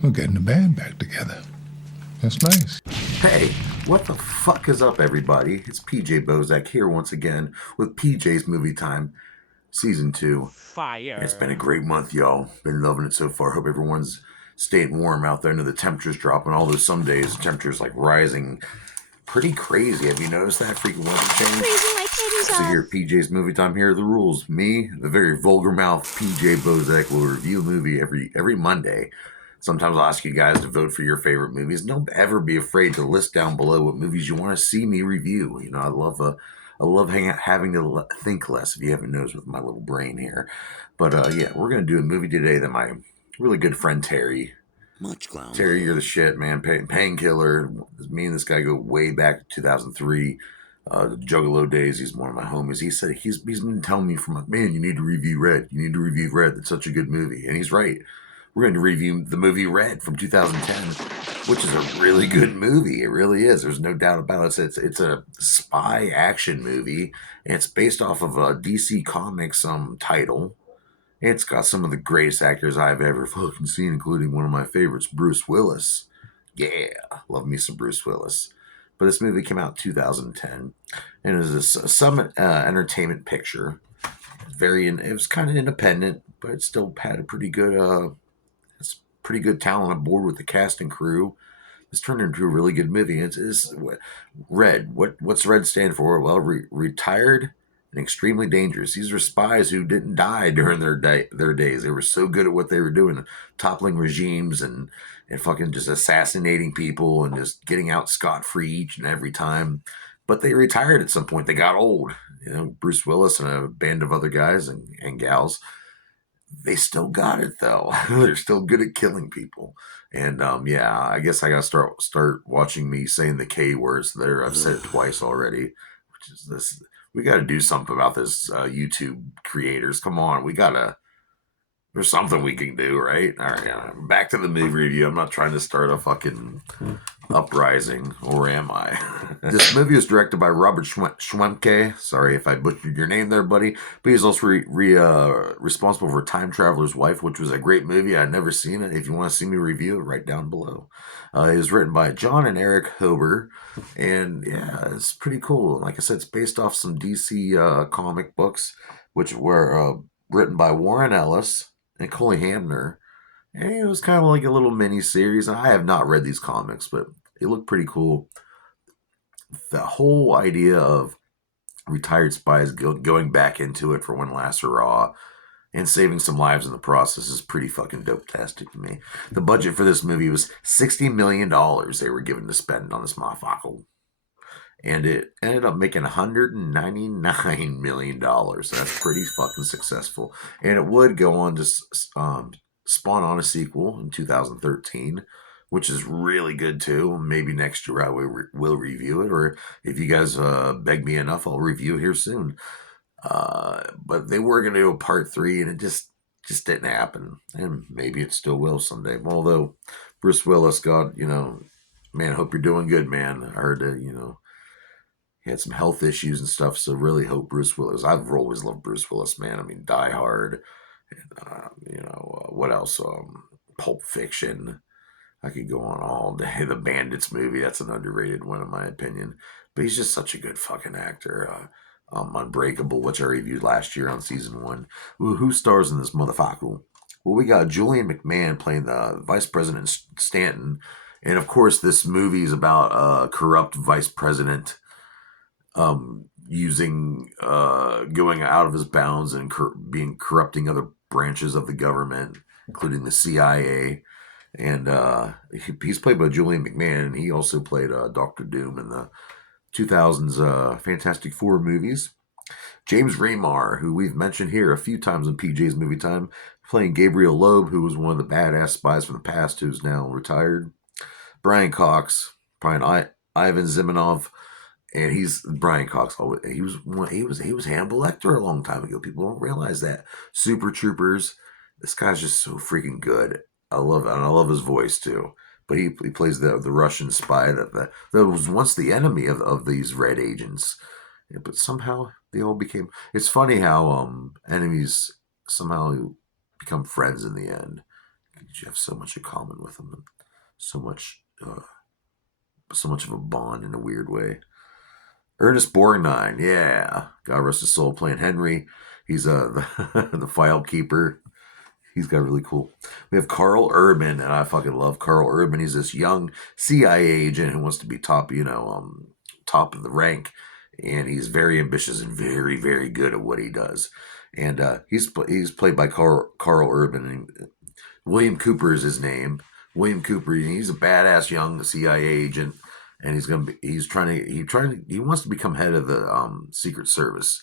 We're getting the band back together. That's nice. Hey, what the fuck is up, everybody? It's PJ Bozak here once again with PJ's Movie Time, Season 2. And it's been a Fire. great month, y'all. Been loving it so far. Hope everyone's staying warm out there. I know the temperature's dropping. Although some days the temperature's like rising pretty crazy. Have you noticed that freaking weather change? Freezing my titties So off. here at PJ's Movie Time, here are the rules. Me, the very vulgar mouth PJ Bozak, will review a movie every Monday. Sometimes I'll ask you guys to vote for your favorite movies. Don't ever be afraid to list down below what movies you want to see me review. You know, I love having to think less, if you haven't noticed, with my little brain here. But yeah, we're gonna do a movie today that my really good friend Terry. Much clown. Terry, you're the shit, man. Painkiller. Me and this guy go way back to 2003. The Juggalo days. He's one of my homies. He said he's been telling me from like, man, you need to review Red. You need to review Red. That's such a good movie, and he's right. We're going to review the movie Red from 2010, which is a really good movie. It really is. There's no doubt about it. It's a spy action movie, and it's based off of a DC Comics title. It's got some of the greatest actors I've ever fucking seen, including one of my favorites, Bruce Willis. Yeah, love me some Bruce Willis. But this movie came out in 2010, and it was a Summit Entertainment picture. It was kind of independent, but it still had a pretty good talent aboard with the cast and crew. This turned into a really good movie. It's Red. What's Red stand for? Well, retired and extremely dangerous. These are spies who didn't die during their days. They were so good at what they were doing, toppling regimes and fucking just assassinating people and just getting out scot-free each and every time. But they retired at some point. They got old. You know, Bruce Willis and a band of other guys and gals. They still got it though. They're still good at killing people. And yeah, I guess I gotta start watching me saying the K words there. I've said it twice already, which is this. We got to do something about this, YouTube creators. Come on, there's something we can do, right? All right, back to the movie review. I'm not trying to start a fucking uprising, or am I? This movie was directed by Robert Schwentke. Sorry if I butchered your name there, buddy. But he's also responsible for Time Traveler's Wife, which was a great movie. I'd never seen it. If you want to see me review it, right down below. It was written by John and Eric Hober. And yeah, it's pretty cool. Like I said, it's based off some DC comic books, which were written by Warren Ellis and Coley Hamner. And it was kind of like a little mini series. I have not read these comics, but they look pretty cool. The whole idea of retired spies going back into it for one last hurrah and saving some lives in the process is pretty fucking dope-tastic to me. The budget for this movie was $60 million they were given to spend on this motherfucker. And it ended up making $199 million. So that's pretty fucking successful. And it would go on to spawn on a sequel in 2013, which is really good too. Maybe next year I will review it, or if you guys beg me enough, I'll review it here soon. But they were going to do a part 3, and it just didn't happen. And maybe it still will someday. Although Bruce Willis, God, man, I hope you're doing good, man. I heard that, he had some health issues and stuff, so really hope Bruce Willis. I've always loved Bruce Willis, man. I mean, Die Hard, and, what else? Pulp Fiction. I could go on all day. The Bandits movie, that's an underrated one in my opinion. But he's just such a good fucking actor. Unbreakable, which I reviewed last year on season 1. Who stars in this motherfucker? Well, we got Julian McMahon playing the Vice President Stanton. And of course, this movie is about a corrupt vice president going out of his bounds and corrupting other branches of the government, including the CIA. And he's played by Julian McMahon, and he also played Dr. Doom in the 2000s Fantastic Four movies. James Remar, who we've mentioned here a few times in PJ's Movie Time, playing Gabriel Loeb, who was one of the badass spies from the past who's now retired. Brian Cox, playing Ivan Zimonov. And he's Brian Cox. He was Hannibal Lecter a long time ago. People don't realize that. Super Troopers. This guy's just so freaking good. I love it, and I love his voice too. But he plays the Russian spy that was once the enemy of these red agents. Yeah, but somehow they all became. It's funny how enemies somehow become friends in the end. you have so much in common with him, and so much, so much of a bond in a weird way. Ernest Borgnine, yeah, God rest his soul, playing Henry. He's the file keeper. He's got really cool. We have Carl Urban, and I fucking love Carl Urban. He's this young CIA agent who wants to be top, top of the rank, and he's very ambitious and very, very good at what he does. And he's played by Carl Urban. And William Cooper is his name. William Cooper. He's a badass young CIA agent, and he wants to become head of the Secret Service.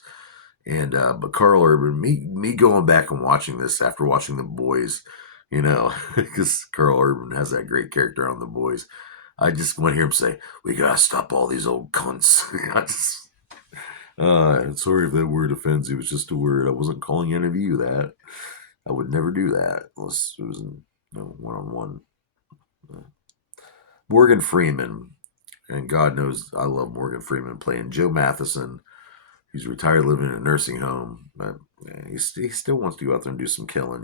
And but Carl Urban, me going back and watching this after watching The Boys, because Carl Urban has that great character on The Boys. I just want to hear him say, "We gotta stop all these old cunts." Sorry if that word offends you. It was just a word. I wasn't calling any of you that. I would never do that unless it was one-on-one. Morgan Freeman, and God knows I love Morgan Freeman playing Joe Matheson. He's retired, living in a nursing home, but he still wants to go out there and do some killing,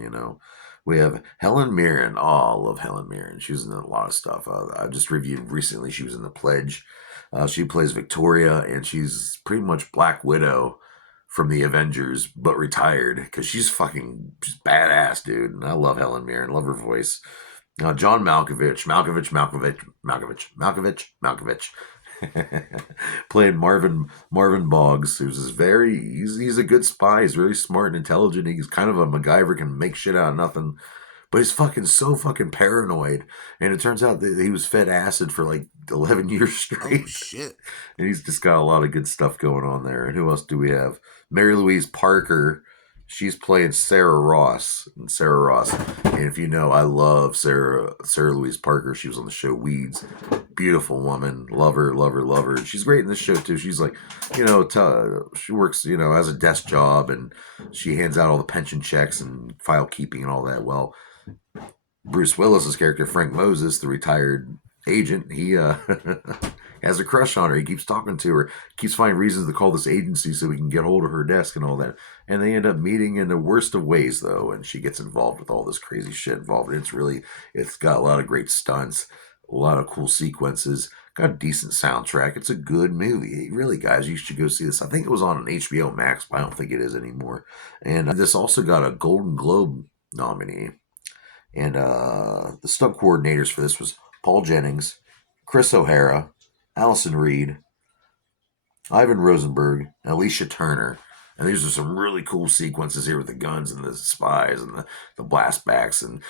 We have Helen Mirren. Oh, I love Helen Mirren. She was in a lot of stuff. I just reviewed recently. She was in The Pledge. She plays Victoria, and she's pretty much Black Widow from the Avengers, but retired, because she's badass, dude. And I love Helen Mirren. Love her voice. John Malkovich, playing Marvin Boggs, he's a good spy. He's very smart and intelligent. He's kind of a MacGyver, can make shit out of nothing, but he's so fucking paranoid. And it turns out that he was fed acid for like 11 years straight. Oh shit! And he's just got a lot of good stuff going on there. And who else do we have? Mary Louise Parker. She's playing Sarah Ross. And if you know, I love Sarah Louise Parker. She was on the show Weeds. Beautiful woman. Love her. She's great in this show too. She's like, she works, as a desk job, and she hands out all the pension checks and file keeping and all that. Well, Bruce Willis's character, Frank Moses, the retired agent, he has a crush on her. He keeps talking to her, keeps finding reasons to call this agency so he can get hold of her desk and all that. And they end up meeting in the worst of ways, though, and she gets involved with all this crazy shit involved. It's got a lot of great stunts, a lot of cool sequences, got a decent soundtrack. It's a good movie. Really, guys, you should go see this. I think it was on an HBO Max, but I don't think it is anymore. And this also got a Golden Globe nominee. And the stunt coordinators for this was Paul Jennings, Chris O'Hara, Allison Reed, Ivan Rosenberg, and Alicia Turner. And these are some really cool sequences here with the guns and the spies and the blastbacks. And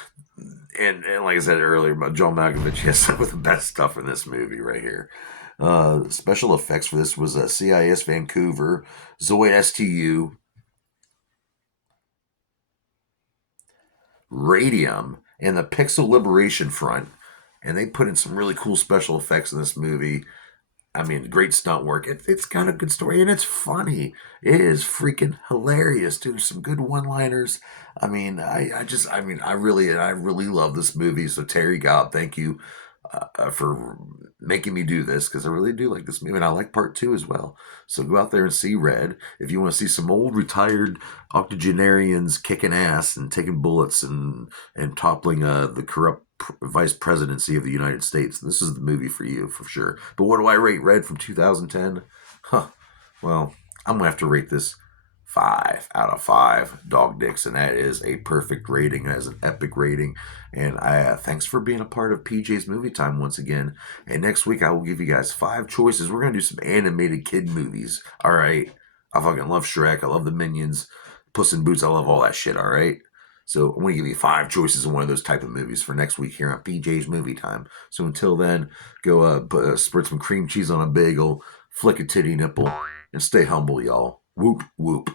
like I said earlier, John Malkovich has some of the best stuff in this movie right here. Special effects for this was CIS Vancouver, Zoid STU, Radium, and the Pixel Liberation Front. And they put in some really cool special effects in this movie. I mean, great stunt work. It's got a good story, and it's funny. It is freaking hilarious, dude. There's some good one-liners. I mean, I really love this movie. So Terry Gobb, thank you for making me do this, because I really do like this movie, and I like part 2 as well. So go out there and see Red. If you want to see some old retired octogenarians kicking ass and taking bullets and toppling the corrupt vice presidency of the United States, this is the movie for you for sure. But what do I rate Red from 2010? Well, I'm gonna have to rate this 5 out of 5 dog dicks, and that is a perfect rating. It has an epic rating. And thanks for being a part of PJ's Movie Time once again. And next week I will give you guys 5 choices. We're gonna do some animated kid movies. All right, I fucking love Shrek. I love the Minions, Puss in Boots. I love all that shit. All right. So I'm going to give you 5 choices of one of those type of movies for next week here on PJ's Movie Time. So until then, go spread some cream cheese on a bagel, flick a titty nipple, and stay humble, y'all. Whoop, whoop.